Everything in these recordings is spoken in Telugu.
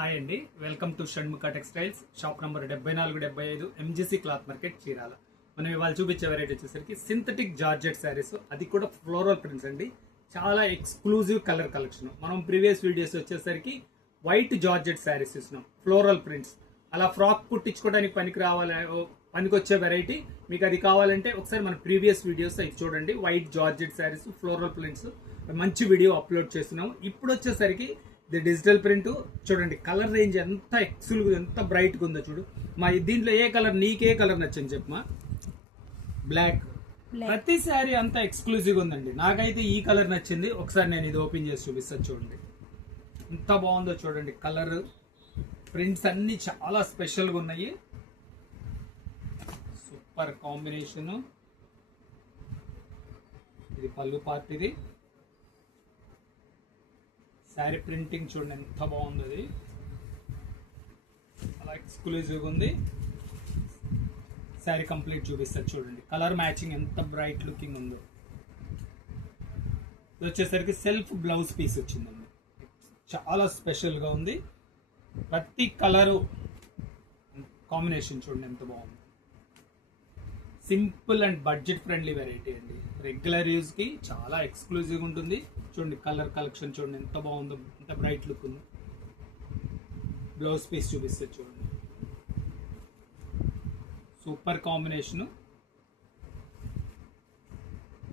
హాయ్ అండి, welcome to Shanmukha textiles. Shop number 7475 MGC cloth market Chirala. మనం ఇవాళ చూపించే వెరైటీ వచ్చేసరికి సింథటిక్ జార్జెట్ శారీస్, అది కూడా ఫ్లోరల్ ప్రింట్స్ అండి. చాలా ఎక్స్క్లూజివ్ కలర్ కలెక్షన్. మనం ప్రీవియస్ వీడియోస్ వచ్చేసరికి వైట్ జార్జెట్ శారీస్ చూసినాం, ఫ్లోరల్ ప్రింట్స్. అలా ఫ్రాక్ కుట్టించుకోవడానికి పనికొచ్చే వెరైటీ. మీకు అది కావాలంటే ఒకసారి మన ప్రీవియస్ వీడియోస్ అయితే చూడండి. White georgette saris, floral prints మంచి వీడియో అప్లోడ్ చేస్తున్నాము. ఇప్పుడు వచ్చేసరికి ఇది డిజిటల్ ప్రింట్. చూడండి కలర్ రేంజ్ ఎంత ఎక్సలెంట్, ఎంత బ్రైట్ గా ఉందో చూడు. మా దీంట్లో ఏ కలర్, నీకే కలర్ నచ్చింది చెప్పమా? బ్లాక్. ప్రతి శారీ అంత ఎక్స్క్లూజివ్ ఉందండి. నాకైతే ఈ కలర్ నచ్చింది. ఒకసారి నేను ఇది ఓపెన్ చేసి చూపిస్తాను. చూడండి ఎంత బాగుందో చూడండి. కలర్ ప్రింట్స్ అన్ని చాలా స్పెషల్ గా ఉన్నాయి. Super combination. ఇది పళ్ళు పార్ట్. ఇది శారీ ప్రింటింగ్ చూడండి ఎంత బాగుంది. అది అలా ఎక్స్క్లూజివ్ ఉంది. శారీ కంప్లీట్ చూపిస్తారు చూడండి. కలర్ మ్యాచింగ్ ఎంత బ్రైట్ లుకింగ్ ఉందో. ఇది వచ్చేసరికి సెల్ఫ్ బ్లౌజ్ పీస్ వచ్చిందండి. చాలా స్పెషల్గా ఉంది. ప్రతి కలరు కాంబినేషన్ చూడండి ఎంత బాగుంది. Simple and budget friendly variety అండి. రెగ్యులర్ యూజ్ కి చాలా ఎక్స్క్లూజివ్ ఉంటుంది. చూడండి కలర్ కలెక్షన్ చూడండి ఎంత బాగుందో, ఎంత బ్రైట్ లుక్ ఉంది. బ్లౌజ్ పీస్ చూపిస్తే చూడండి సూపర్ కాంబినేషన్.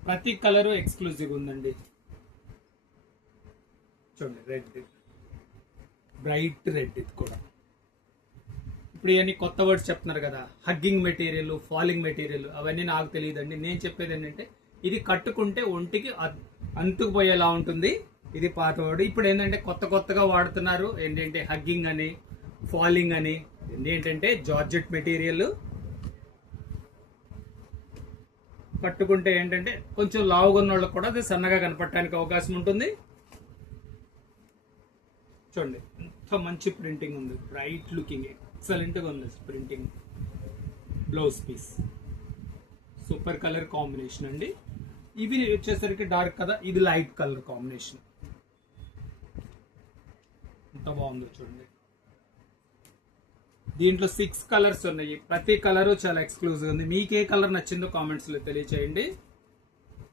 ప్రతి కలరు ఎక్స్క్లూజివ్ ఉందండి. చూడండి రెడ్, బ్రైట్ రెడ్. ఇది కూడా ఇప్పుడు ఇవన్నీ కొత్త వర్డ్స్ చెప్తున్నారు కదా, హగ్గింగ్ మెటీరియల్, ఫాలింగ్ మెటీరియల్, అవన్నీ నాకు తెలియదండి. నేను చెప్పేది ఏంటంటే ఇది కట్టుకుంటే ఒంటికి అంటుకుపోయేలా ఉంటుంది. ఇది పాత వర్డ్. ఇప్పుడు ఏంటంటే కొత్తగా వాడుతున్నారు. ఏంటంటే హగ్గింగ్ అని, ఫాలింగ్ అని. ఏంటంటే జార్జెట్ మెటీరియల్ కట్టుకుంటే ఏంటంటే కొంచెం లావుగా ఉన్న వాళ్ళకి కూడా అది సన్నగా కనపడటానికి అవకాశం ఉంటుంది. చూడండి ఎంత మంచి ప్రింటింగ్ ఉంది. బ్రైట్ లుకింగ్, ఎక్సలెంట్ గా ఉంది printing. Blouse piece super colour combination అండి. ఇవి వచ్చేసరికి డార్క్ కదా, ఇది లైట్ కలర్ కాంబినేషన్. ఎంత బాగుందో చూడండి. దీంట్లో 6 కలర్స్ ఉన్నాయి. ప్రతి కలరు చాలా ఎక్స్క్లూజివ్ ఉంది. మీకు ఏ కలర్ నచ్చిందో కామెంట్స్ లో తెలియచేయండి.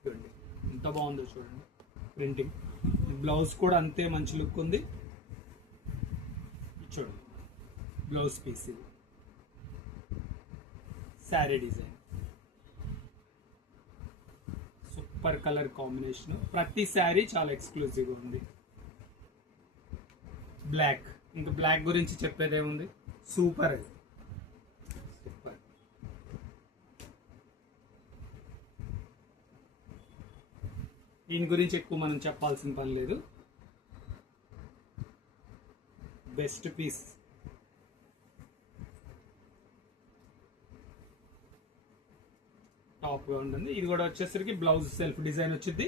చూడండి ఎంత బాగుందో చూడండి ప్రింటింగ్. బ్లౌజ్ కూడా అంతే మంచి లుక్ ఉంది. చూడండి బ్లౌజ్ పీస్. ఇది sari design super colour combination. ప్రతి శారీ చాలా ఎక్స్క్లూజివ్ ఉంది. బ్లాక్, ఇంకా బ్లాక్ గురించి చెప్పేదే ఉంది. సూపర్. అది సూపర్. దీని గురించి ఎక్కువ మనం చెప్పాల్సిన పని లేదు. Best piece. టాప్ గా ఉంటుంది. ఇది కూడా వచ్చేసరికి బ్లౌజ్ సెల్ఫ్ డిజైన్ వచ్చింది.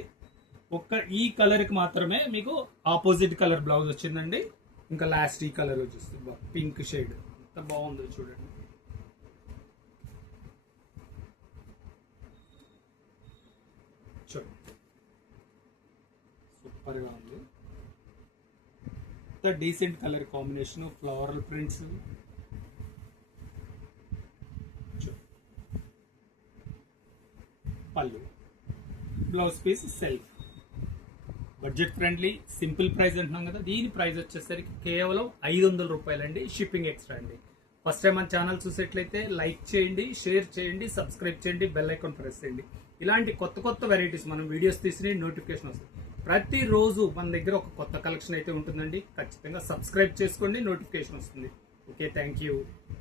ఈ కలర్ కి మాత్రమే మీకు ఆపోజిట్ కలర్ బ్లౌజ్ వచ్చిందండి. ఇంకా లాస్ట్ ఈ కలర్ వచ్చేస్తుంది పింక్ షేడ్. ఎంత బాగుందో చూడండి. చూడండి సూపర్ గా ఉంది. Decent colour combination, floral prints. పళ్ళు, blouse piece self. Budget friendly, simple price అంటున్నాం కదా. దీని ప్రైస్ వచ్చేసరికి కేవలం 500 రూపాయలండి. షిప్పింగ్ ఎక్స్ట్రా అండి. ఫస్ట్ టైం మన ఛానల్ చూసేట్లయితే లైక్ చేయండి, షేర్ చేయండి, సబ్స్క్రైబ్ చేయండి, బెల్ ఐకాన్ ప్రెస్ చేయండి. ఇలాంటి కొత్త వెరైటీస్ మనం వీడియోస్ తీసిన నోటిఫికేషన్ వస్తుంది. ప్రతిరోజు మన దగ్గర ఒక కొత్త కలెక్షన్ అయితే ఉంటుందండి. ఖచ్చితంగా సబ్స్క్రైబ్ చేసుకోండి, నోటిఫికేషన్ వస్తుంది. Okay, thank you.